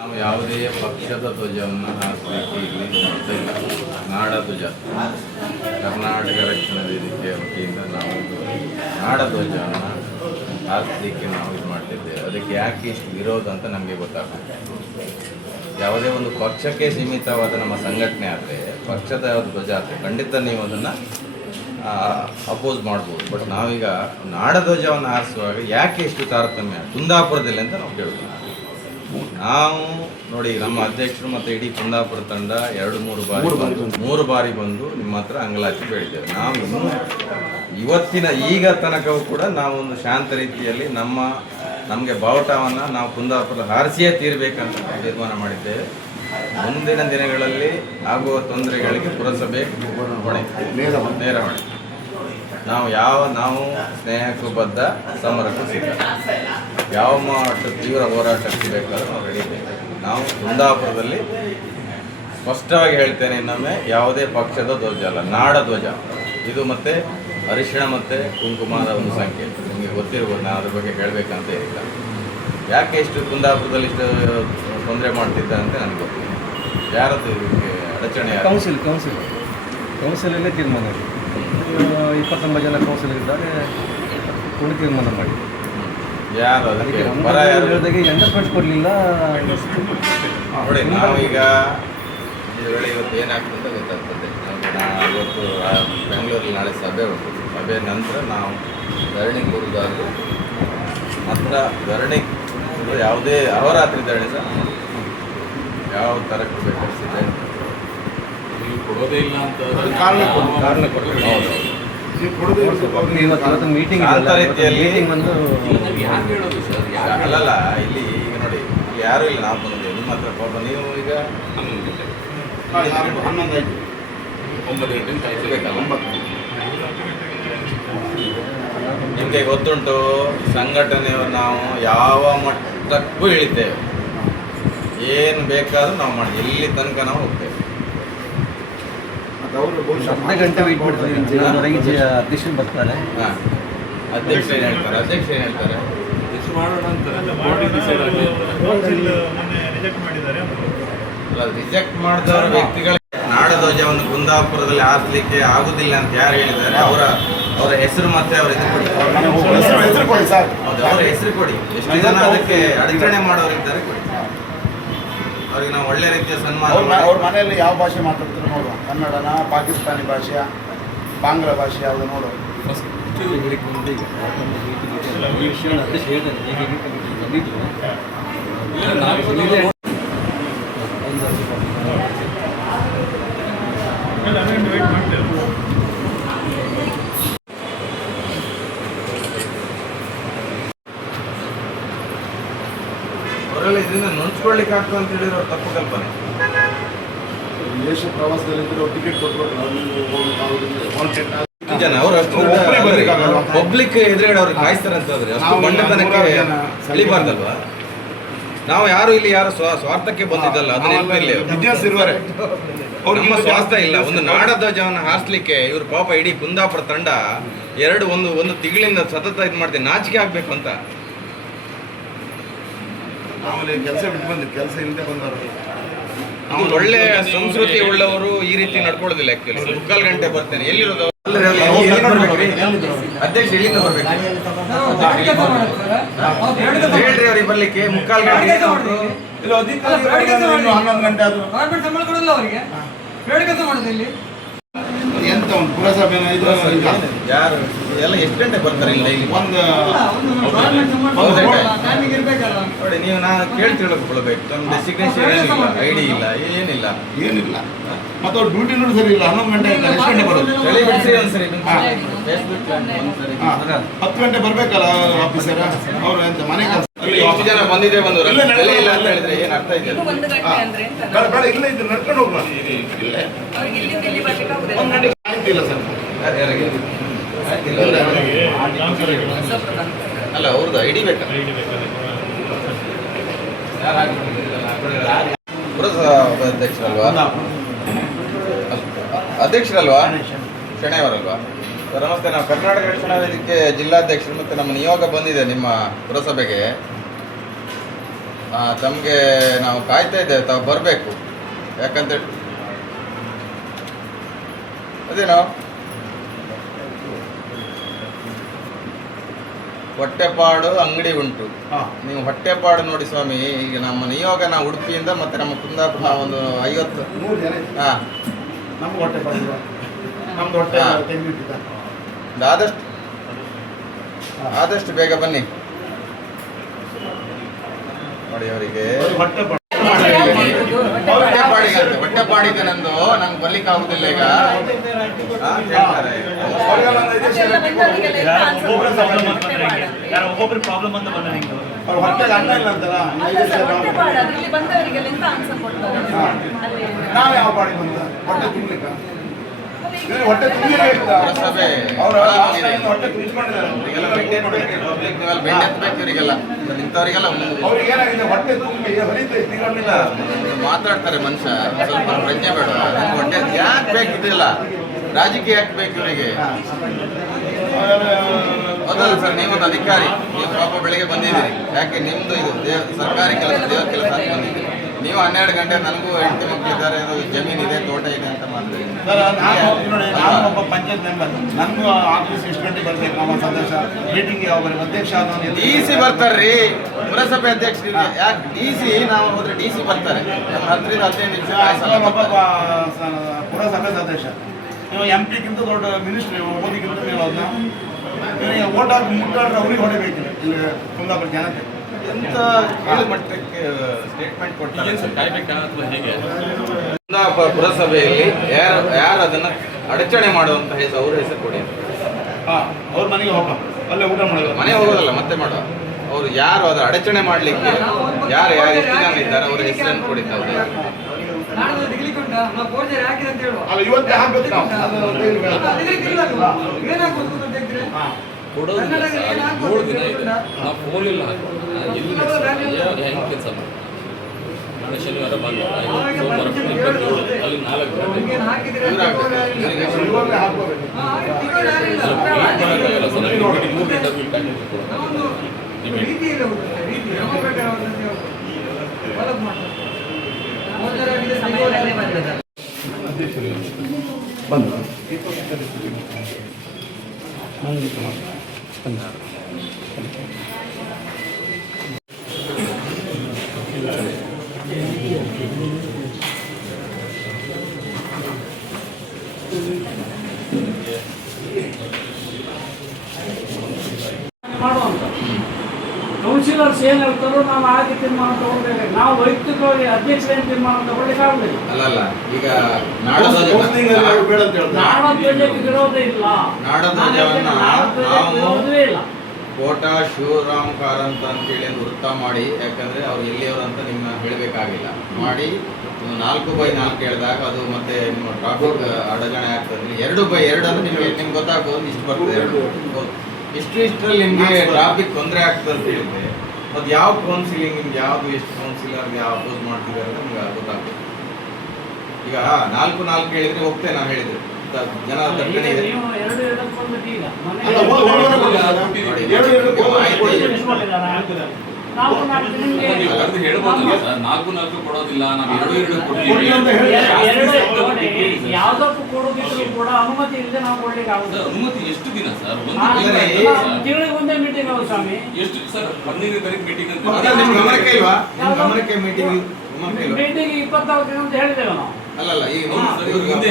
ನಾವು ಯಾವುದೇ ಪಕ್ಷದ ಧ್ವಜವನ್ನು ಹಾಕಲಿಕ್ಕೆ ಇಲ್ಲಿ ನಾಡ ಧ್ವಜ ಕರ್ನಾಟಕ ರಕ್ಷಣಾ ವೇದಿಕೆಯ ವತಿಯಿಂದ ನಾವು ನಾಡಧ್ವಜವನ್ನು ನಾಡ ಧ್ವಜವನ್ನು ಹಾರಿಸಲಿಕ್ಕೆ ನಾವು ಇದು ಮಾಡ್ತಿದ್ದೇವೆ. ಅದಕ್ಕೆ ಯಾಕೆ ಇಷ್ಟು ವಿರೋಧ ಅಂತ ನಮಗೆ ಗೊತ್ತಾಗುತ್ತೆ. ಯಾವುದೇ ಒಂದು ಪಕ್ಷಕ್ಕೆ ಸೀಮಿತವಾದ ನಮ್ಮ ಸಂಘಟನೆ ಆದರೆ, ಪಕ್ಷದ ಧ್ವಜ ಆದರೆ ಖಂಡಿತ ನೀವು ಅದನ್ನು ಅಪೋಸ್ ಮಾಡ್ಬೋದು. ಬಟ್ ನಾವೀಗ ನಾಡ ಧ್ವಜವನ್ನು ಹಾರಿಸುವಾಗ ಯಾಕೆ ಇಷ್ಟು ತಾರತಮ್ಯ? ಕುಂದಾಪುರದಲ್ಲಿ ಅಂತ ನಾವು ಕೇಳ್ಬೋದು ನಾವು ನೋಡಿ ನಮ್ಮ ಅಧ್ಯಕ್ಷರು ಮತ್ತು ಇಡೀ ಕುಂದಾಪುರ ತಂಡ ಎರಡು ಮೂರು ಬಾರಿ ಬಂದು ಮೂರು ಬಾರಿ ಬಂದು ನಿಮ್ಮ ಹತ್ರ ಅಂಗಲಾಚಿ ಬೆಳಿದ್ದೇವೆ ನಾವು ಇನ್ನೂ ಇವತ್ತಿನ ಈಗ ತನಕವೂ ಕೂಡ ನಾವೊಂದು ಶಾಂತ ರೀತಿಯಲ್ಲಿ ನಮ್ಮ ನಮಗೆ ಬಾವುಟವನ್ನು ನಾವು ಕುಂದಾಪುರ ಹಾರಿಸಿಯೇ ತೀರಬೇಕಂತ ತೀರ್ಮಾನ ಮಾಡಿದ್ದೇವೆ. ಮುಂದಿನ ದಿನಗಳಲ್ಲಿ ಆಗುವ ತೊಂದರೆಗಳಿಗೆ ಪುರಸಭೆ ಹೊಣೆ. ನೇರ ಹೊಣೆ. ನಾವು ಯಾವ ನಾವು ಸ್ನೇಹಕ್ಕೂ ಬದ್ಧ ಸಮರಕ್ಕೂ ಸಿದ್ಧ. ಯಾವ ಮಟ್ಟ ತೀವ್ರ ಹೋರಾಟಕ್ಕೆ ಬೇಕಾದರೂ ನಾವು ರೆಡಿ ನಾವು ಕುಂದಾಪುರದಲ್ಲಿ ಸ್ಪಷ್ಟವಾಗಿ ಹೇಳ್ತೇನೆ ಇನ್ನೊಮ್ಮೆ, ಯಾವುದೇ ಪಕ್ಷದ ಧ್ವಜ ಅಲ್ಲ, ನಾಡ ಧ್ವಜ. ಇದು ಮತ್ತೆ ಅರಿಶಿಣ ಮತ್ತು ಕುಂಕುಮದ ಒಂದು ಸಂಖ್ಯೆ. ನಿಮಗೆ ಗೊತ್ತಿರ್ಬೋದು, ನಾನು ಅದ್ರ ಬಗ್ಗೆ ಹೇಳಬೇಕಂತ ಏನಿಲ್ಲ. ಯಾಕೆ ಇಷ್ಟು ಕುಂದಾಪುರದಲ್ಲಿ ಇಷ್ಟು ತೊಂದರೆ ಮಾಡ್ತಿದ್ದ ಅಂತ ನನಗೆ ಗೊತ್ತಿಲ್ಲ. ಯಾರದ್ದು ಅಡಚಣೆ ಕೌನ್ಸಿಲ್ ಕೌನ್ಸಿಲ್. ಕೌನ್ಸಿಲಲ್ಲೇ ತೀರ್ಮಾನ. ಇಪ್ಪತ್ತೊಂಬತ್ತು ಜನ ಕೌನ್ಸಿಲ್ ಇದ್ದಾರೆ. ಕೂಡ ತೀರ್ಮಾನ ಮಾಡಿ ಯಾರು ಅದಕ್ಕೆ? ಪರ ಯಾರು? ಕೊಡಲಿಲ್ಲ. ನೋಡಿ ನಾವು ಈಗ ಏನು ವೇಳೆ ಇವತ್ತು ಏನಾಗ್ತದೆ ಅಂತ ಗೊತ್ತಾಗ್ತದೆ. ಇವತ್ತು ಬೆಂಗಳೂರಲ್ಲಿ ನಾಳೆ ಸಭೆ ಉಂಟು. ಸಭೆ ನಂತರ ನಾವು ಧರಣಿ ಕೂರುದಾದ್ರು ಮಾತ್ರ ಧರಣಿ ಇದು ಯಾವುದೇ ಅವರಾತ್ರಿ ಧರಣಿ ಸಹ ಯಾವ ಥರ ಬೇಕಾಗ್ತದೆ ನೀವು ಕೊಡೋದೇ ಇಲ್ಲ ಅಂತ ಕಾರಣ ಕೊಡಿ, ಕಾರಣ ಕೊಡಿ. ಹೌದು. ಮೀಟಿಂಗ್ ಮೀಟಿಂಗ್ ಒಂದು ಅಲ್ಲಲ್ಲ ಇಲ್ಲಿ ಈಗ ನೋಡಿ ಯಾರು ಇಲ್ಲ ನಾವು ಬಂದಿದ್ದೇವೆ. ನಿಮ್ಮ ಹತ್ರ ಪಾಪ ನೀವು ಈಗ ಹನ್ನೊಂದು ಆಯ್ತು ಒಂಬತ್ತು ಗಂಟೆ ಕಾಯ್ಬೇಕಲ್ಲ ಒಂಬತ್ತು ನಿಮಗೆ ಗೊತ್ತುಂಟು ಸಂಘಟನೆ ನಾವು ಯಾವ ಮಟ್ಟಕ್ಕೂ ಇಳಿತೇವೆ. ಏನು ಬೇಕಾದ್ರೂ ನಾವು ಮಾಡಿ ಎಲ್ಲಿ ತನಕ ನಾವು ಹೋಗ್ತೇವೆ. ಅರ್ಧ ಗಂಟೆ ವೆಯ್ಟ್ ಮಾಡ್ತೀವಿ ಅಧ್ಯಕ್ಷರು ಬರ್ತಾರೆ. ಹಾಂ. ಅಧ್ಯಕ್ಷ ಏನು ಹೇಳ್ತಾರೆ? ಅಧ್ಯಕ್ಷ ಏನು ಹೇಳ್ತಾರೆ? ಎಷ್ಟು ಮಾಡೋಣ ಅಂತ ಬೋರ್ಡ್ ಡಿಸೈಡ್ ಆಗಲಿ ಅಂತ ಕೌನ್ಸಿಲ್ ರಿಜೆಕ್ಟ್ ಮಾಡಿದ್ದಾರೆ ಅಲ್ಲ ರಿಜೆಕ್ಟ್ ಮಾಡಿದವರ ವ್ಯಕ್ತಿಗಳ. ನಾಡಧ್ವಜವನ್ನು ಕುಂದಾಪುರದಲ್ಲಿ ಹಾಸ್ಲಿಕ್ಕೆ ಆಗುದಿಲ್ಲ ಅಂತ ಯಾರು ಹೇಳಿದ್ದಾರೆ? ಅವರ ಅವರ ಹೆಸರು ಮತ್ತೆ ಅವರ ಹೆಸರು ಕೊಡಿ. ಸರ್ ಅವರ ಹೆಸರು ಕೊಡಿ. ಎಷ್ಟು ಜನ ಅದಕ್ಕೆ ಅಡಚಣೆ ಮಾಡೋರಿದ್ದಾರೆ ಕೊಡಿ. ಅವ್ರಿಗೆ ನಾವು ಒಳ್ಳೆ ರೀತಿಯ ಸನ್ಮಾನ ಅವ್ರ ಮನೆಯಲ್ಲಿ ಯಾವ ಭಾಷೆ ಮಾತಾಡ್ತಾರೆ ನೋಡುವ. ಕನ್ನಡನ ಪಾಕಿಸ್ತಾನಿ ಭಾಷೆಯ ಬಾಂಗ್ಲಾ ಭಾಷೆ ಯಾವುದು ನೋಡುವ. ಫಸ್ಟ್ ಹೇಳಿಕ್ಕೆ ಬಂದು ಈಗ ಯಾಕಂದ್ರೆ meeting ಇದೆ. ಈ ವಿಷಯ ಅಧ್ಯಕ್ಷ ಹೇಳಿದ್ದಾರೆ ಹೇಗೆ ಹೇಗೆ committee ಬಂದಿದ್ರು ಇಲ್ಲ ನಾವು ಇಲ್ಲೇ ಎಲ್ಲ ಅಲ್ಲಿಂದ ವೇಟ್ ಮಾಡ್ತೇವೆ ಇದರಿಂದ ನೊಂಚ್ಕೊಳ್ಳಿಕ್ಕೆ ಆಗ್ತದೆ ಅಂತ ಹೇಳಿರೋ ತಪ್ಪು ಕಲ್ಪನೆ. ವಿದೇಶ ಪ್ರವಾಸದಲ್ಲಿದ್ದರೆ ಟಿಕೆಟ್ ಕೊಟ್ಟರು ಎಷ್ಟು ಜನ ಅವರು ಪಬ್ಲಿಕ್ ಎದುರುಗಡೆ ಅವ್ರಿಗೆ ಕಾಯಿಸ್ತಾರೆ ಅಂತ ಹೇಳಿದ್ರೆ ಅಷ್ಟು ನಾವು ಬಂಡತನಕ್ಕೆ ಇಳಿಬಾರ್ದಲ್ವಾ? ನಾವು ಯಾರು ಇಲ್ಲಿ ಯಾರು ಸ್ವ ಸ್ವಾರ್ಥಕ್ಕೆ ಬಂದಿದ್ದಲ್ಲ ಅದನ್ನ ಇಲ್ಲಿ ನಮ್ಮ ಸ್ವಾರ್ಥ ಇಲ್ಲ. ಒಂದು ನಾಡ ಧ್ವಜವನ್ನು ಹಾರಿಸ್ಲಿಕ್ಕೆ ಇವ್ರ ಪಾಪ ಇಡೀ ಕುಂದಾಪುರ ತಂಡ ಎರಡು ಒಂದು ಒಂದು ತಿಂಗಳಿಂದ ಸತತ ಇದು ಮಾಡ್ತೀನಿ ನಾಚಿಕೆ ಆಗ್ಬೇಕು ಅಂತ. ಆಮೇಲೆ ಕೆಲಸ ಬಿಟ್ಟು ಬಂದಿದ್ದು ಕೆಲಸ ಇಲ್ಲದೆ ಬಂದವರು. ಒಂದು ಒಳ್ಳೆ ಸಂಸ್ಕೃತಿ ಉಳ್ಳವರು ಈ ರೀತಿ ನಡ್ಕೊಳ್ಳೋದಿಲ್ಲ ಆಕ್ಚುಲಿ ಮುಕ್ಕಾಲು ಗಂಟೆ ಬರ್ತೇನೆ. ಎಲ್ಲಿರೋದು? ಅಧ್ಯಕ್ಷ ಎಲ್ಲಿಂದ ಬರ್ಬೇಕು? ಹೇಳ್ರಿ ಅವ್ರಿಗೆ ಬರ್ಲಿಕ್ಕೆ ಮುಕ್ಕಾಲು ಗಂಟೆ. ಹನ್ನೊಂದು ಗಂಟೆ ಆದ್ರು. ಗೌರ್ಮೆಂಟ್ ಸಂಬಳ ಕೊಡಲ್ಲ ಅವರಿಗೆ. ಬೇಡ ಕೆಲಸ ಮಾಡೋದು ಇಲ್ಲಿ. ಎಂತ ಒಂದು ಪುರಸಭೆನ ಇದು ಯಾರು? ಎಲ್ಲ ಎಷ್ಟು ಗಂಟೆ ಬರ್ತಾರೆ ಇಲ್ಲಿ? ಒಂದು ನೋಡಿ ನೀವು ನಾನು ಕೇಳಿ ತಿಳ್ಕೊಳ್ಬೇಕು ಏನಿಲ್ಲ ಐಡಿ ಇಲ್ಲ ಏನಿಲ್ಲ. ಏನಿಲ್ಲ. ಮತ್ತೆ ಅವ್ರು ಡ್ಯೂಟಿ ನೋಡಿ ಸರಿ ಇಲ್ಲ ಹನ್ನೊಂದು ಗಂಟೆ ಆಯ್ತು ಎಷ್ಟು ಗಂಟೆ ಬರೋದು? ತಲೆ ಬಿಡಿಸಿ ಒಂದ್ಸರಿ ಫೇಸ್ಬುಕ್ ಒಂದ್ಸರಿ. ಹಾ. ಹತ್ತು ಗಂಟೆ ಬರ್ಬೇಕಲ್ಲ ಆಫೀಸರ್ ಅವರು ಎಂತ ಮನೆ ಕೆಲಸ? ಎಷ್ಟು ಜನ ಬಂದಿದೆ ಬಂದು ಇಲ್ಲ, ಇಲ್ಲ ಅಂತ ಹೇಳಿದ್ರೆ ಏನು ಅರ್ಥ ಇದೆ? ಬೇಡ ಬೇಡ ಇಲ್ಲ ನಡ್ಕೊಂಡು ಒಂದು ಸರ್. ಯಾರಿಗೆ? ಅಲ್ಲ ಅವ್ರದ್ದು ಐಡಿ ಬೇಕಾ? ಅಧ್ಯಕ್ಷರಲ್ವಾ ಅಧ್ಯಕ್ಷರಲ್ವಾ? ಶೆಣೆಯವರಲ್ವಾ ಸರ್ ನಮಸ್ತೆ ನಾವು ಕರ್ನಾಟಕ ರಕ್ಷಣಾ ವೇದಿಕೆ ಜಿಲ್ಲಾಧ್ಯಕ್ಷರು ಮತ್ತು ನಮ್ಮ ನಿಯೋಗ ಬಂದಿದೆ ನಿಮ್ಮ ಪುರಸಭೆಗೆ. ತಮಗೆ ನಾವು ಕಾಯ್ತಾ ಇದ್ದೇವೆ ತಾವು ಬರಬೇಕು. ಯಾಕಂತ ಅದೇನೋ? ಹೊಟ್ಟೆಪಾಡು ಅಂಗಡಿ ಉಂಟು. ಹಾಂ. ನೀವು ಹೊಟ್ಟೆಪಾಡು ನೋಡಿ ಸ್ವಾಮಿ ಈಗ ನಮ್ಮ ನಿಯೋಗ ನಾವು ಉಡುಪಿಯಿಂದ ಮತ್ತೆ ನಮ್ಮ ಕುಂದಾಪುರ ಒಂದು ಐವತ್ತು. ಹಾಂ. ನಮ್ಮ ಹೊಟ್ಟೆ ಬಂದಿಲ್ಲ ನಮ್ದು ಹೊಟ್ಟೆ ತೆಗೆದಿಟ್ಟಿದ್ದ ಆದಷ್ಟು ಆದಷ್ಟು ಬೇಗ ಬನ್ನಿ. ನೋಡಿ ಅವರಿಗೆ. ಹೊಟ್ಟೆ ಬ- ಹೊಟ್ಟೆಪಾಡಿಗೆ ನಂದು, ನಂಗೆ ಬರ್ಲಿಕ್ಕೆ ಆಗುದಿಲ್ಲ ಈಗ. ಒಂದು ಹೊಟ್ಟೆ ಪ್ರಾಬ್ಲಮ್ ಅಂತ ಕೊಡ್ತಾರೆ ನಾವು ಯಾವ ಪಾಡಿಗೆ ಬಂದ? ಹೊಟ್ಟೆ ಹೊಟ್ಟೆ ತುಂಬಿರ್ಬೇಕು ಅವ್ರ ಹೊಟ್ಟೆ ಇವರಿಗೆಲ್ಲ. ನಿಂತವರಿಗೆಲ್ಲ ಅವ್ರಿಗೆ ಏನಾಗಿದೆ? ಹೊಟ್ಟೆ ತುಂಬಿ ಹೊಲಿತೈತಿ ಮಾತಾಡ್ತಾರೆ ಮನುಷ್ಯ. ಸ್ವಲ್ಪ ಪ್ರಜ್ಞೆ ಬೇಡ. ಹೊಟ್ಟೆ ಯಾಕೆ ಬೇಕಿದ್ದಿಲ್ಲ ರಾಜಕೀಯ ಯಾಕೆ ಬೇಕು ಇವರಿಗೆ? ಹೌದಲ್ಲ ಸರ್ ನೀವೊಂದು ಅಧಿಕಾರಿ. ನೀವು ಪಾಪ ಬೆಳಿಗ್ಗೆ ಬಂದಿದ್ದೀರಿ. ಯಾಕೆ ನಿಮ್ದು ಇದು? ದೇವ ಸರ್ಕಾರಿ ಕೆಲಸ ದೇವ ಕೆಲಸ ಅಂತ ಬಂದಿದ್ದೀರಿ. ನೀವು ಹನ್ನೆರಡು ಗಂಟೆ ನನಗೂ ಹೆಂಡತಿ ಮಕ್ಕಳಿದ್ದಾರೆ ಇದ್ದಾರೆ ಜಮೀನು ಇದೆ ತೋಟ ಇದೆ ಅಂತ ಸರ್ ನಾನು ನೋಡಿ ನಾನು ಒಬ್ಬ ಪಂಚಾಯತ್ ಮೆಂಬರ್. ನನಗೂ ಆಫೀಸ್ ಎಷ್ಟು ಗಂಟೆ ಬರ್ಬೇಕು ನಮ್ಮ ಸದಸ್ಯ ಮೀಟಿಂಗ್ ಯಾವ ಅಧ್ಯಕ್ಷ ಆದವನು ಡಿ ಸಿ ಬರ್ತಾರ್ರಿ. ಪುರಸಭೆ ಅಧ್ಯಕ್ಷ ಯಾಕೆ ಡಿ ಸಿ ನಾವು ಹೋದ್ರೆ ಡಿ ಸಿ ಬರ್ತಾರೆ. ಹತ್ತರಿಂದ ಹದಿನೈದು ನಿಮಿಷ ಒಬ್ಬ ಪುರಸಭೆ ಸದಸ್ಯ. ನೀವು ಎಂ ಪಿಗಿಂತ ದೊಡ್ಡ ಮಿನಿಸ್ಟ್ರಿ ಮೋದಿಗಿಂತ ನೀವು ಅದನ್ನ ಓಟ್ ಹಾಕಿ ಮುಟ್ಟಾಡ್ರೆ ಅವ್ರಿಗೆ ಹೊಡೆಬೇಕು ಇಲ್ಲಿ ಕುಂದಾಪುರ ಜನತೆ. ಎಂತ ಮಟ್ಟಕ್ಕೆ ಸ್ಟೇಟ್ಮೆಂಟ್ ಪುರಸಭೆಯಲ್ಲಿ ಯಾರು ಯಾರು ಅದನ್ನ ಅಡಚಣೆ ಮಾಡುವಂತ ಹೆಸರು ಅವ್ರ ಹೆಸರು ಕೊಡಿ. ಹಾಂ ಅವ್ರ ಮನೆಗೆ ಹೋಗ ಅಲ್ಲೇ ಊಟ ಮಾಡೋದು. ಮನೆ ಹೋಗೋದಲ್ಲ ಮತ್ತೆ ಮಾಡುವ. ಅವರು ಯಾರು ಅದರ ಅಡಚಣೆ ಮಾಡ್ಲಿಕ್ಕೆ ಯಾರು ಯಾರು ಎಷ್ಟು ಜನ ಇದ್ದಾರೆ ಅವ್ರ ಹೆಸರನ್ನು ಇವತ್ತೇ ಹಾಕ್ಬೇಕು ನಾವು. ಹಾಕ್ಬೋದು ಏಳು ದಿನ ಇದೆ? ನಾವು ಫೋನ್ ಇಲ್ಲ. ಎಲ್ಲಿ ಹೆಂಗೆ ಕೆಲಸ ಮಾಡಿ ನಾಳೆ ಶನಿವಾರ ಭಾನುವಾರ. ಸೋಮವಾರ ಅಲ್ಲಿ ನಾಲ್ಕು ಗಂಟೆ. ಮೂರು ಗಂಟೆ ಕೊಡೋದು ಬಂದು. ಮಾಡುವಂತ ಕೌನ್ಸಿಲರ್ಸ್ ಏನ್ ಹೇಳ್ತಾರೋ ನಾವು ಹಾಗೆ ತೀರ್ಮಾನ ತಗೊಳ್ಬೇಕು. ನಾವು ವೈಯಕ್ತಿಕವಾಗಿ ಅಧ್ಯಕ್ಷರೇನು ತೀರ್ಮಾನ ತಗೊಳ್ಳಿಕ್ಕೆ ಆಗುದಿಲ್ಲ. ಅಲ್ಲಲ್ಲ ಈಗ ಹೇಳ್ತಾರೆ. ನಾಡಧ್ವಜಕ್ಕೆ ವಿರೋಧ ಇಲ್ಲ. ನಾವು- ವಿರೋಧವೇ ಇಲ್ಲ. ಕೋಟ ಶಿವರಾಮ್ ಕಾರಂತ ಅಂತೇಳಿ ಒಂದು ವೃತ್ತ ಮಾಡಿ ಯಾಕಂದ್ರೆ ಅವ್ರು ಎಲ್ಲಿಯವರು ಅಂತ ನಿಮ್ಮ ಹೇಳಬೇಕಾಗಿಲ್ಲ. ಮಾಡಿ ಒಂದು ನಾಲ್ಕು ಬೈ ನಾಲ್ಕು ಹೇಳಿದಾಗ ಅದು ಮತ್ತೆ ನಿಮ್ಮ ಟ್ರಾಫಿಕ್ ಅಡಚಣೆ ಆಗ್ತದೆ. ಎರಡು ಬೈ ಎರಡು ಅಂದ್ರೆ ನಿಮಗೆ ನಿಮ್ಗೆ ಗೊತ್ತಾಗ್ಬೋದು ಇಷ್ಟು ಬರ್ತದೆ. ಎರಡು ಇಷ್ಟು ಇಷ್ಟರಲ್ಲಿ ನಿಮಗೆ ಟ್ರಾಫಿಕ್ ತೊಂದರೆ ಆಗ್ತದೆ ಅಂತ ಹೇಳಿದ್ರೆ ಅದು ಯಾವ ಕೌನ್ಸಿಲಿಂಗ್ ನಿಮ್ಗೆ ಯಾವುದು ಎಷ್ಟು ಕೌನ್ಸಿಲರ್ಗೆ ಯಾವ ಅಪೋಸ್ ಮಾಡ್ತಿದ್ದಾರೆ ಅಂತ ನಿಮ್ಗೆ ಗೊತ್ತಾಗ್ತದೆ. ಈಗ ನಾಲ್ಕು ನಾಲ್ಕು ಹೇಳಿದ್ರೆ ಹೋಗ್ತೇನೆ ನಾನು ಹೇಳಿದ್ರೆ. ಜನ ದಟ್ಟಣೆ ಇದೆ. ನೋಡಿ, ನಾಲ್ಕು ನಾಲ್ಕು ನಾಲ್ಕು ಕೊಡೋದಿಲ್ಲ ನಾವು ಎರಡು ಎರಡು ಕೊಡ್ತೀವಿ. ಯಾವ್ದಕ್ಕೂ ಕೊಡೋದಿದ್ರು ಕೂಡ ಅನುಮತಿ ಇಲ್ಲದೆ ನಾವು ಕೊಡ್ಲಿಕ್ಕೆ ಸರ್ ಅನುಮತಿ ಎಷ್ಟು ದಿನ ಸರ್. ತಿಂಗಳಿಗೆ ಒಂದೇ ಮೀಟಿಂಗ್ ನಾವು ಸ್ವಾಮಿ. ಎಷ್ಟು ಸರ್ ಹದಿನೈದು ತಾರೀಕು ಮೀಟಿಂಗ್ ಅಂತ ಮೀಟಿಂಗ್ ಇಪ್ಪತ್ತಾರು ದಿನ ಅಂತ ಹೇಳಿದ್ದೇವೆ ನಾವು. ಅಲ್ಲಲ್ಲ ಈಗ ಮುಂದೆ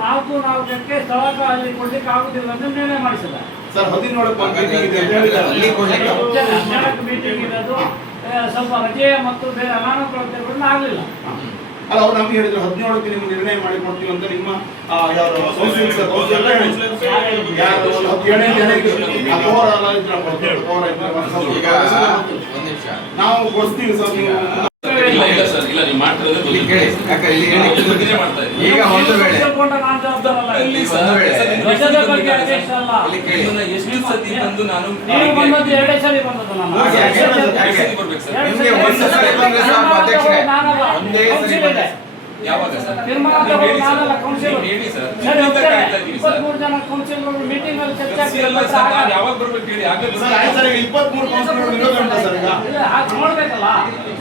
ನಾಲ್ಕು ನಾಲ್ಕಕ್ಕೆ ಅಲ್ಲಿ ಕೊಡ್ಲಿಕ್ಕೆ ಆಗುದಿಲ್ಲ ಅಂತ ನಿರ್ಣಯ ಸರ್ ಹದಿನೇಳಕ್ಕೆ ಮೀಟಿಂಗ್ ಇರೋದು ಸ್ವಲ್ಪ ರಜೆ ಮತ್ತು ಬೇರೆ ಅನಾನುಕೂಲತೆಗಳನ್ನ ಆಗಲಿಲ್ಲ ಅಲ್ಲ ಅವ್ರು ನಮ್ಗೆ ಹೇಳಿದ್ರು ಹದಿನೇಳಕ್ಕೆ ನಿಮ್ಗೆ ನಿರ್ಣಯ ಮಾಡಿ ಕೊಡ್ತೀವಿ ಅಂತ ನಿಮ್ಮ ಯಾರು ನಾವು ಕೊಡ್ತೀವಿ ಸರ್ ನೀವು ಇಲ್ಲ ಇಲ್ಲ ಸರ್ ಇಲ್ಲ ನೀವು ಮಾಡ್ತಿರೋದೇ ಇಲ್ಲಿ ಕೇಳಿ ಯಾಕಂದ್ರೆ ಇಲ್ಲಿ ಹೇಳಿಕ್ಕೆ ಗೊತ್ತಿದೆ ಮಾಡ್ತಾ ಇದ್ದೀವಿ. ಈಗ ಒಂದು ವೇಳೆ ತಿಳ್ಕೊಂಡ ಇಲ್ಲಿ ಸರ್, ಧ್ವಜದ ಬಗ್ಗೆ ಆದೇಶ ಸರ್? ಅಲ್ಲ ಇಲ್ಲಿ ಕೇಳಿ. ಇದನ್ನ ಎಷ್ಟು ಸತಿ ಬಂದು ನಾನು ನೀವು ಬಂದದ್ದು ಎರಡೇ ಸರಿ ಬಂದದ್ದು? ನಾನು ಯಾಕೆ? ಬರ್ಬೇಕು ಸರ್. ಎರಡು ಒಂದು ಸರಿ ಬಂದ್ರೆ ಸಾಕು ಅಧ್ಯಕ್ಷರೇ. ಒಂದೇ ಸರಿ ಬಂದ್ರೆ ಯಾವಾಗ ಸರ್? ಹೇಳಿ ಇಪ್ಪತ್ಮೂರು ಜನ ಮೀಟಿಂಗ್ ಅಲ್ಲಿ ಚರ್ಚೆ ಯಾವಾಗ ಬರ್ಬೇಕು ಹೇಳಿ ಆಗಲೇ ಸರ್ ಆಯ್ತು ಸರ್ ಈಗ ಇಪ್ಪತ್ಮೂರು ಕೌನ್ಸಿಲರ್ ವಿರೋಧ ಉಂಟಾ ಸರ್. ಈಗ. ಇಲ್ಲ, ಹಾಗೆ ನೋಡ್ಬೇಕಲ್ಲ.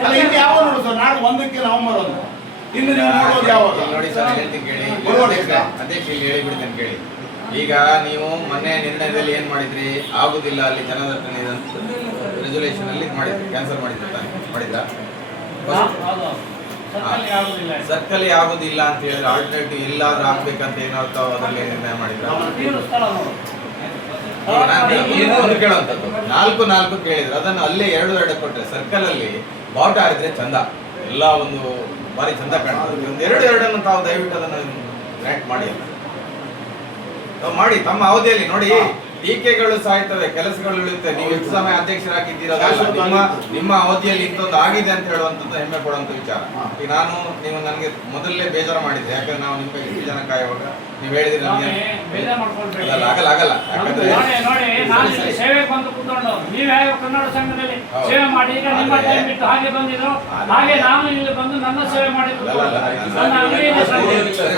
ಅಲ್ಲ ಇನ್ನು ಯಾವಾಗ ನೋಡು ಸರ್ ನಾಳೆ ಒಂದಕ್ಕೆ ಬರೋದು ಇನ್ನು ನೀವು ನೋಡೋದು ಯಾವಾಗ? ನೋಡಿ ಸರ್ ಹೇಳ್ತೀನಿ ಕೇಳಿ. ಬರುವ ಅಧ್ಯಕ್ಷ ಅಧ್ಯಕ್ಷ ಇಲ್ಲಿ ಹೇಳಿ ಬಿಡ್ತೇನೆ ಕೇಳಿ. ಈಗ ನೀವು ಮೊನ್ನೆ ನಿರ್ಣಯದಲ್ಲಿ ಏನ್ ಮಾಡಿದ್ರಿ? ಆಗುದಿಲ್ಲ ಅಲ್ಲಿ ಜನದಟ್ಟಣೆ ರೆಸೊಲ್ಯೂಷನ್ ಅಲ್ಲಿ ಮಾಡಿದ್ರಿ ಕ್ಯಾನ್ಸಲ್ ಮಾಡಿದ್ರಿ ಮಾಡಿದ್ರ? ಸರ್ಕಲ್ ಆಗುದಿಲ್ಲ. ಅಂತ ಹೇಳಿದ್ರೆ ಆಲ್ಟರ್ನೇಟಿವ್ ಇಲ್ಲಾದ್ರೂ ಆಗ್ಬೇಕಂತ ಏನಾದ್ರು ತಾವು ಅದರಲ್ಲಿ ನಿರ್ಣಯ ಮಾಡಿದ್ರೆ? ಕೇಳುವಂಥದ್ದು. ನಾಲ್ಕು ನಾಲ್ಕು ಕೇಳಿದ್ರು ಅದನ್ನು ಅಲ್ಲೇ ಎರಡು ಎರಡು ಕೊಟ್ಟರೆ ಸರ್ಕಲ್ ಅಲ್ಲಿ ಬಾವುಟ ಆಡಿದ್ರೆ ಚಂದ. ಎಲ್ಲ ಒಂದು ಬಾರಿ ಚಂದ ಕಾಣ್ತದೆ. ಒಂದು ಎರಡು ಎರಡನ್ನು ತಾವು ದಯವಿಟ್ಟು ಅದನ್ನು ಮಾಡಿ ತಾವು ಮಾಡಿ ತಮ್ಮ ಅವಧಿಯಲ್ಲಿ ನೋಡಿ. ಟೀಕೆಗಳು ಸಾಯ್ತವೆ ಕೆಲಸಗಳು ಉಳಿಯುತ್ತೆ ನೀವು ಎಷ್ಟು ಸಮಯ ಅಧ್ಯಕ್ಷರಾಗಿದ್ದೀರಾ. ನಿಮ್ಮ ನಿಮ್ಮ ಅವಧಿಯಲ್ಲಿ ಇಂಥದ್ದು ಆಗಿದೆ ಅಂತ ಹೇಳುವಂಥದ್ದು ಹೆಮ್ಮೆ ಪಡುವಂತ ವಿಚಾರ. ನಾನು, ನೀವು ನನಗೆ ಮೊದಲೇ ಬೇಜಾರು ಮಾಡಿದ್ದೆ ಯಾಕಂದ್ರೆ ನಾವು ನಿಮ್ಮ ಜನ ಕಾಯುವಾಗ ನೀವು ಹೇಳಿದ್ರೆ ಬೇಜಾರ್ ಅಲ್ಲ ಆಗಲ್ಲ ಆಗಲ್ಲ. ಯಾಕಂದ್ರೆ ನೋಡಿ ನೋಡಿ ನಾನು ಇಲ್ಲಿ ಸೇವೆಗೆ ಬಂದು ಕೂತ್ಕೊಂಡು ನೀವು ಹೇಗೆ ಕನ್ನಡ ಸಂಘದಲ್ಲಿ ಸೇವೆ ಮಾಡಿ ಈಗ ನಿಮ್ಮ ಟೈಮ್ ಬಿಟ್ಟು ಹಾಗೆ ಬಂದಿದ್ರು ಹಾಗೆ. ನಾನು ಇಲ್ಲಿ ಬಂದು ನನ್ನ ಸೇವೆ ಮಾಡಿದ್ರು. ನನ್ನ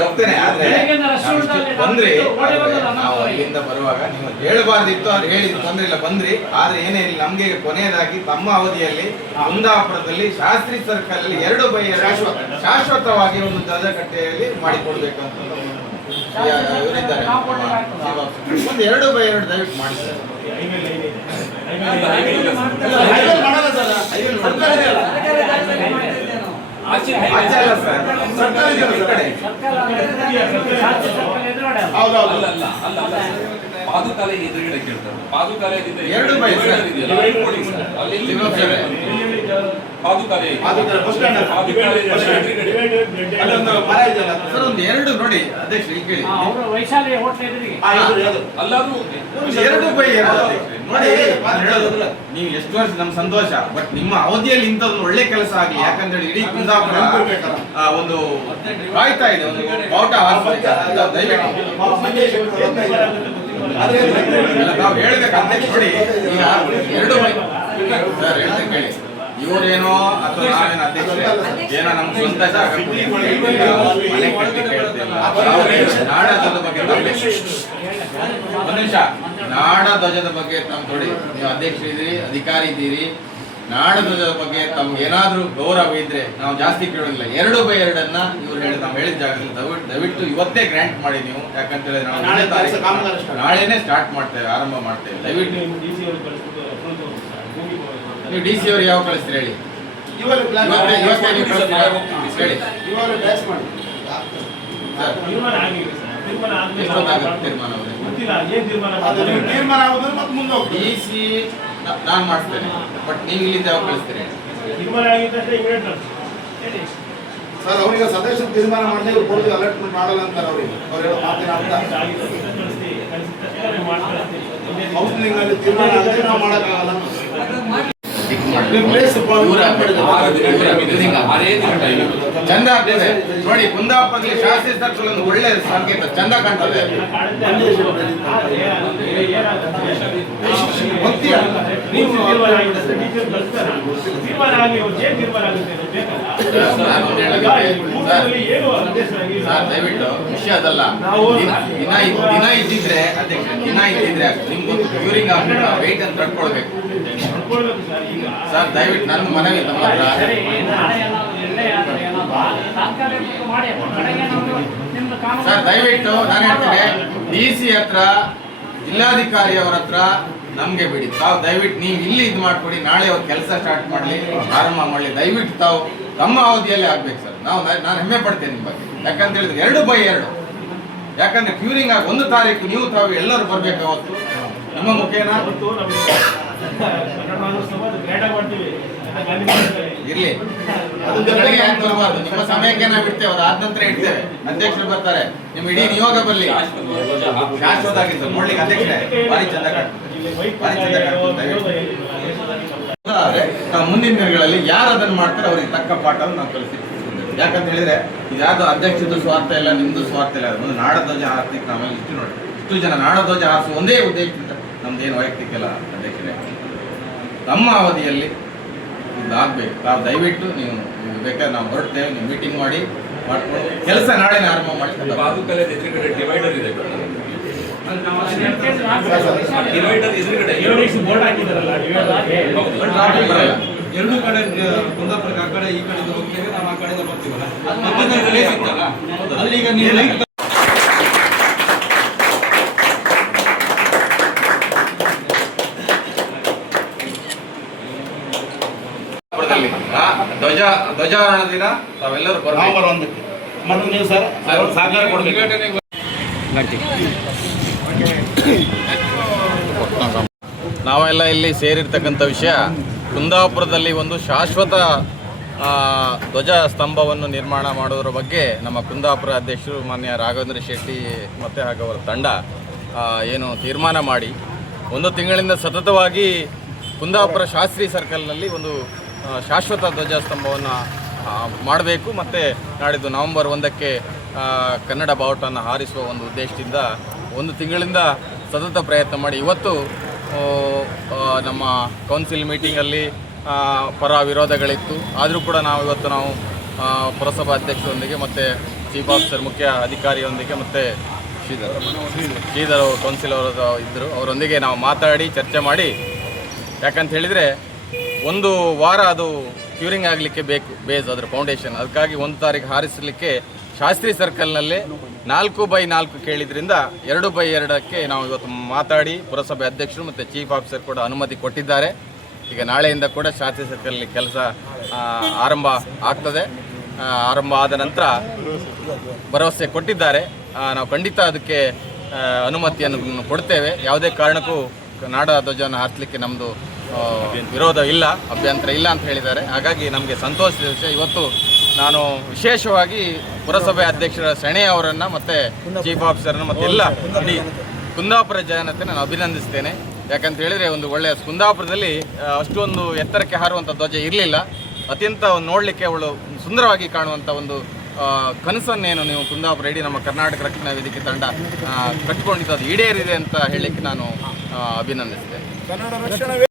ಹೋಗ್ತೇನೆ ಆದ್ರೆ ಬಂದ್ರಿ. ನಾವು. ಅಲ್ಲಿಂದ ಬರುವಾಗ ನೀವು ಹೇಳಬಾರ್ದಿತ್ತು ಅವ್ರು ಹೇಳಿದ್ರು ತೊಂದ್ರೆ ಇಲ್ಲ ಬಂದ್ರಿ. ಆದ್ರೆ ಏನೇ ಇಲ್ಲ ನಮ್ಗೆ ಕೊನೆಯದಾಗಿ ತಮ್ಮ ಅವಧಿಯಲ್ಲಿ ಕುಂದಾಪುರದಲ್ಲಿ ಶಾಸ್ತ್ರಿ ಸರ್ಕಲ್ ಅಲ್ಲಿ ಎರಡು ಬೈ. ಶಾಶ್ವತವಾಗಿ ಒಂದು ದಜಕಟ್ಟೆಯಲ್ಲಿ ಮಾಡಿಕೊಡ್ಬೇಕು ಅಂತ ಇವರಿದ್ದಾರೆ? ಒಂದು ಎರಡು ಬೈ ಎರಡು ದಯವಿಟ್ಟು ಮಾಡಿ ಸರ್. ಪಾದುಕಾಲೆ ಎದುರುಗಡೆ ಕೇಳ್ತಾರೆ ಪಾದುಕಾಲೆಯಿಂದ ಎರಡು ಬೈ ಅಲ್ಲಿ ಒಂದು ಎರಡು ನೋಡಿ ಅಧ್ಯಕ್ಷ ಇಲ್ಲಿ ಕೇಳಿ. ಅವರು ವೈಶಾಲಿ ಹೋಟ್ಲ್ ಎದುರಿಗೆ. ಎರಡು ಬೈ ನೋಡಿ ನೀವು ಎಷ್ಟು ವರ್ಷ ನಮ್ ಸಂತೋಷ ಬಟ್ ನಿಮ್ಮ ಅವಧಿಯಲ್ಲಿ ಇಂಥದ್ದು ಒಳ್ಳೆ ಕೆಲಸ ಆಗಲಿ. ಯಾಕಂದ್ರೆ ಇಡೀ ಕುಂದಾಪುರ ಆ, ಒಂದು ಕಾಯ್ತಾ ಇದೆ ಒಂದು ಬಾವುಟ ಹೇಳ್ಬೇಕು ಅಧ್ಯಕ್ಷ ನೋಡಿ ಈಗ ಎರಡು ಬೈ. ಸರ್ ಹೇಳ್ತೇನೆ ಕೇಳಿ. ಇವರೇನೋ ಅಥವಾ ನಾವೇನೋ ಅಧ್ಯಕ್ಷರೇ ಏನೋ ನಮ್ಮ ಸ್ವಂತ ನಾವು ನಾಡಧ್ವಜದ ಬಗ್ಗೆ ಒಂದು ನಿಮಿಷ. ನಾಡ ಧ್ವಜದ ಬಗ್ಗೆ ತಮ್ಮ ಕೊಡಿ ನೀವು ಅಧ್ಯಕ್ಷ ಇದ್ದೀರಿ ಅಧಿಕಾರಿ ಇದ್ದೀರಿ. ನಾಡ ಧ್ವಜದ ಬಗ್ಗೆ ತಮ್ಗೆ ಏನಾದ್ರೂ ಗೌರವ ಇದ್ರೆ ನಾವು ಜಾಸ್ತಿ ಕೇಳೋದಿಲ್ಲ. ಎರಡು ಬೈ ಎರಡನ್ನ ಇವ್ರು ಹೇಳಿ ನಾವು ಹೇಳಿದ ಜಾಗದಲ್ಲಿ ದಯವಿಟ್ಟು ದಯವಿಟ್ಟು ಇವತ್ತೇ ಗ್ರ್ಯಾಂಟ್ ಮಾಡಿ ನೀವು. ಯಾಕಂತ ಹೇಳಿದ್ರೆ ನಾವು ನಾಳೆ ತಾರೀಕು-. ನಾಳೆನೇ ಸ್ಟಾರ್ಟ್ ಮಾಡ್ತೇವೆ ಆರಂಭ ಮಾಡ್ತೇವೆ. ದಯವಿಟ್ಟು. ನೀವು ಡಿ ಸಿ ಅವ್ರು ಯಾವ ಕಳಿಸ್ತೀರಿ ಹೇಳಿ? ಇವರು ಹೇಳಿ. ಇವರು ಮಾಡಿ. ತೀರ್ಮಾನ ಆಗೋದ್ರೆ ಮತ್ತೆ ಮುಂದೆ ಹೋಗ್ತೀವಿ. ಡಿ ಸಿ ನಾನು ಮಾಡ್ತೇನೆ. ಬಟ್ ನೀವು ಇಲ್ಲಿಂದ ಯಾವ ಕಳಿಸ್ತೀರಿ ತೀರ್ಮಾನ ಹೇಳಿ. ಸರ್ ಅವ್ರಿಗೆ ಸದಸ್ಯರು ತೀರ್ಮಾನ ಮಾಡಿದ್ರೆ ಇವ್ರು ಕೊಡೋದು ಅಲರ್ಟ್ಮೆಂಟ್ ಮಾಡಲ್ಲ ಅಂತಾರೆ ಅವ್ರಿಗೆ. ಅವ್ರು ಹೇಳೋ ಮಾತಿನ ಅರ್ಥ. ಕೌನ್ಸಿಲಿಂಗ್ ಅಲ್ಲಿ ತೀರ್ಮಾನ ಆಗಿದೆ ನಾವು ಮಾಡೋಕ್ಕಾಗಲ್ಲ. ಚಂದ ಆಗ್ತದೆ. ನೋಡಿ ಕುಂದಾಪುರದಲ್ಲಿ ಶಾಸ್ತ್ರಿ ಸರ್ಕಲ್ ಒಂದು ಒಳ್ಳೆ ಸಂಕೇತ ಚಂದ ಕಾಣ್ತದೆ. ಸರ್, ದಯವಿಟ್ಟು ವಿಷಯ ಅದಲ್ಲ. ದಿನ ದಿನ ಇದ್- ದಿನ ಇದ್ದಿದ್ರೆ ಅಧ್ಯಕ್ಷ ದಿನ ಇದ್ದಿದ್ರೆ ನಿಮ್ಗೊಂದು ಕ್ಯೂರಿಂಗ್ ಆಗ್ಬಿಟ್ಟು ವೆಯ್ಟ್ ಅಂತ ಕಟ್ಕೊಳ್ಬೇಕು ಸರ್ ದಯವಿಟ್ಟು ನನ್ನ ಮನವಿ ತಮ್ಮ ಸರ್ ದಯವಿಟ್ಟು ನಾನು ಹೇಳ್ತೀನಿ ಡಿ ಸಿ ಹತ್ರ ಜಿಲ್ಲಾಧಿಕಾರಿ ಅವರ ಹತ್ರ ನಮಗೆ ಬಿಡಿ. ತಾವು ದಯವಿಟ್ಟು ನೀವು ಇಲ್ಲಿ ಇದು ಮಾಡ್ಕೊಡಿ ನಾಳೆ ಅವ್ರ ಕೆಲಸ ಸ್ಟಾರ್ಟ್ ಮಾಡಲಿ ಆರಂಭ ಮಾಡಲಿ. ದಯವಿಟ್ಟು ತಾವು ತಮ್ಮ ಅವಧಿಯಲ್ಲಿ ಆಗ್ಬೇಕು ಸರ್. ನಾವು ನಾನು ಹೆಮ್ಮೆ ಪಡ್ತೇನೆ ನಿಮ್ಮ ಬಗ್ಗೆ. ಯಾಕಂತ ಹೇಳಿದ್ರೆ ಎರಡು ಬೈ ಎರಡು. ಯಾಕಂದ್ರೆ ಕ್ಯೂರಿಂಗ್ ಆಗಿ ಒಂದು ತಾರೀಕು ನೀವು ತಾವು ಎಲ್ಲರೂ ಬರಬೇಕು ಅವತ್ತು ನಮ್ಮ ಮುಖೇನ? ಇರ್ಲಿ. ಅದು ನಿಮ್ಮ ಸಮಯಕ್ಕೆ ನಾವು ಇಡ್ತೇವೆ ಅದು ಆದ ನಂತರ ಇಡ್ತೇವೆ. ಅಧ್ಯಕ್ಷರು ಬರ್ತಾರೆ. ನಿಮ್ಮ ಇಡೀ ನಿಯೋಗ ಬರಲಿ. ಶಾಶ್ವತ ಆಗಿತ್ತು ನೋಡ್ಲಿಕ್ಕೆ ಅಧ್ಯಕ್ಷರೇ, ಭಾರಿ ಚಂದ ಭಾರಿ ಚಂದ ನಾವು ಮುಂದಿನ ದಿನಗಳಲ್ಲಿ ಯಾರು ಅದನ್ನ ಮಾಡ್ತಾರೆ, ಅವ್ರಿಗೆ ತಕ್ಕ ಪಾಠ ನಾವು ಕಲಿಸಿ ಯಾಕಂತ ಹೇಳಿದ್ರೆ ಇದ್ಯಾವುದು ಅಧ್ಯಕ್ಷದ ಸ್ವಾರ್ಥ ಇಲ್ಲ, ನಿಮ್ದು ಸ್ವಾರ್ಥ ಇಲ್ಲ ಒಂದು ನಾಡಧ್ವಜ ಆರ್ಥಿಕ ನಾವೆಲ್ಲ ಇಷ್ಟು ನೋಡಿ. ಇಷ್ಟು ಜನ ನಾಡಧ್ವಜ ಆರಿಸುವ ಒಂದೇ ಉದ್ದೇಶದಿಂದ ನಮ್ದೇನು ವೈಯಕ್ತಿಕ ಇಲ್ಲ, ಅಧ್ಯಕ್ಷರೇ. ನಮ್ಮ ಅವಧಿಯಲ್ಲಿ ಇದಾಗಬೇಕು ತಾವು ದಯವಿಟ್ಟು ನೀವು ಬೇಕಾದ್ರೆ ನಾವು ಹೊರಡ್ತೇವೆ ನೀವು ಮೀಟಿಂಗ್ ಮಾಡಿ ಮಾಡ್ಕೊಂಡು ಕೆಲಸ ನಾಳೆ ಆರಂಭ ಮಾಡ್ತೀವಿ ಬಾದುಕಲೆ ಎದುರುಗಡೆ ಡಿವೈಡರ್ ಇದೆ ಎರಡು. ಕಡೆ ಕುಂದಾಪುರಕ್ಕೆ ಆ ಕಡೆ ಈ ಕಡೆ ಹೋಗ್ತೇವೆ ನಾವು ಆ ಕಡೆಯಿಂದ ಬರ್ತೀವಲ್ಲ? ಅಲ್ಲಿ ಈಗ ನೀವು ಧ್ವಜ ಧ್ವಜಾರೋಹಣ ದಿನ ತಾವೆಲ್ಲರೂ ಬರಬೇಕು. ನವೆಂಬರ್ ಒಂದಕ್ಕೆ ಮತ್ತು ನೀವು ಸರ್ ಸಹಕಾರ ಕೊಡಬೇಕು. ನಾವೆಲ್ಲ ಇಲ್ಲಿ ಸೇರಿರ್ತಕ್ಕಂಥ ವಿಷಯ ಕುಂದಾಪುರದಲ್ಲಿ ಒಂದು ಶಾಶ್ವತ ಧ್ವಜ ಸ್ತಂಭವನ್ನು ನಿರ್ಮಾಣ ಮಾಡೋದ್ರ ಬಗ್ಗೆ ನಮ್ಮ ಕುಂದಾಪುರ ಅಧ್ಯಕ್ಷರು ಮಾನ್ಯ ರಾಘವೇಂದ್ರ ಶೆಟ್ಟಿ ಮತ್ತು ಹಾಗೂ ಅವರ ತಂಡ ಏನು ತೀರ್ಮಾನ ಮಾಡಿ. ಒಂದು ತಿಂಗಳಿಂದ ಸತತವಾಗಿ ಕುಂದಾಪುರ ಶಾಸ್ತ್ರಿ ಸರ್ಕಲ್ನಲ್ಲಿ ಒಂದು ಶಾಶ್ವತ ಧ್ವಜಸ್ತಂಭವನ್ನು ಮಾಡಬೇಕು. ಮತ್ತು ನಾಡಿದ್ದು ನವೆಂಬರ್ ಒಂದಕ್ಕೆ ಕನ್ನಡ ಬಾವುಟವನ್ನು ಹಾರಿಸುವ ಒಂದು ಉದ್ದೇಶದಿಂದ ಒಂದು ತಿಂಗಳಿಂದ ಸತತ ಪ್ರಯತ್ನ ಮಾಡಿ. ಇವತ್ತು ನಮ್ಮ ಕೌನ್ಸಿಲ್ ಮೀಟಿಂಗಲ್ಲಿ ಪರ ವಿರೋಧಗಳಿತ್ತು. ಆದರೂ ಕೂಡ ನಾವು ಇವತ್ತು ನಾವು ಪುರಸಭಾ ಅಧ್ಯಕ್ಷರೊಂದಿಗೆ ಮತ್ತು ಚೀಫ್ ಆಫೀಸರ್ ಮುಖ್ಯ ಅಧಿಕಾರಿಯೊಂದಿಗೆ ಮತ್ತು ಶ್ರೀಧರ್ ಶ್ರೀಧರ್ ಅವರು ಕೌನ್ಸಿಲ್ ಅವರು ಇದ್ದರು ಅವರೊಂದಿಗೆ ನಾವು ಮಾತಾಡಿ, ಚರ್ಚೆ ಮಾಡಿ. ಯಾಕಂತ ಹೇಳಿದರೆ ಒಂದು ವಾರ ಅದು ಕ್ಯೂರಿಂಗ್ ಆಗಲಿಕ್ಕೆ ಬೇಕು, ಬೇಸ್ ಅದರ ಫೌಂಡೇಶನ್ ಅದಕ್ಕಾಗಿ ಒಂದು ತಾರೀಕು ಹಾರಿಸಲಿಕ್ಕೆ ಶಾಸ್ತ್ರಿ ಸರ್ಕಲ್ನಲ್ಲಿ ನಾಲ್ಕು ಬೈ ನಾಲ್ಕು ಕೇಳಿದ್ರಿಂದ ಎರಡು ಬೈ ಎರಡಕ್ಕೆ ನಾವು ಇವತ್ತು ಮಾತಾಡಿ ಪುರಸಭೆ ಅಧ್ಯಕ್ಷರು ಮತ್ತು ಚೀಫ್ ಆಫೀಸರ್ ಕೂಡ ಅನುಮತಿ ಕೊಟ್ಟಿದ್ದಾರೆ. ಈಗ ನಾಳೆಯಿಂದ ಕೂಡ ಶಾಸ್ತ್ರಿ ಸರ್ಕಲ್ನಲ್ಲಿ ಕೆಲಸ ಆರಂಭ ಆಗ್ತದೆ. ಆರಂಭ ಆದ ನಂತರ ಭರವಸೆ ಕೊಟ್ಟಿದ್ದಾರೆ. ನಾವು ಖಂಡಿತ ಅದಕ್ಕೆ ಅನುಮತಿಯನ್ನು ಕೊಡ್ತೇವೆ. ಯಾವುದೇ ಕಾರಣಕ್ಕೂ ನಾಡ ಧ್ವಜವನ್ನು ಹಾರಿಸಲಿಕ್ಕೆ ನಮ್ಮದು ವಿರೋಧ ಇಲ್ಲ, ಅಭ್ಯಂತರ ಇಲ್ಲ ಅಂತ ಹೇಳಿದ್ದಾರೆ. ಹಾಗಾಗಿ ನಮಗೆ ಸಂತೋಷದ ವಿಷಯ ಇವತ್ತು ನಾನು ವಿಶೇಷವಾಗಿ ಪುರಸಭೆ ಅಧ್ಯಕ್ಷರ ಸೆಣೆ ಅವರನ್ನು ಮತ್ತು ಚೀಫ್ ಆಫೀಸರ್ನ ಮತ್ತು ಎಲ್ಲ ಇಡೀ ಕುಂದಾಪುರ ಜನತೆ ನಾನು ಅಭಿನಂದಿಸ್ತೇನೆ. ಯಾಕಂತ ಹೇಳಿದರೆ ಒಂದು ಒಳ್ಳೆಯ ಕುಂದಾಪುರದಲ್ಲಿ ಅಷ್ಟೊಂದು ಎತ್ತರಕ್ಕೆ ಹಾರುವಂಥ ಧ್ವಜ ಇರಲಿಲ್ಲ. ಅತ್ಯಂತ ನೋಡಲಿಕ್ಕೆ ಅವಳು ಸುಂದರವಾಗಿ ಕಾಣುವಂಥ ಒಂದು ಕನಸನ್ನೇನು ನೀವು ಕುಂದಾಪುರ ಇಡೀ ನಮ್ಮ ಕರ್ನಾಟಕ ರಕ್ಷಣಾ ವೇದಿಕೆ ತಂಡ ಕಟ್ಕೊಂಡಿದ್ದು ಅದು ಈಡೇರಿದೆ ಅಂತ ಹೇಳಲಿಕ್ಕೆ ನಾನು ಅಭಿನಂದಿಸ್ತೇನೆ.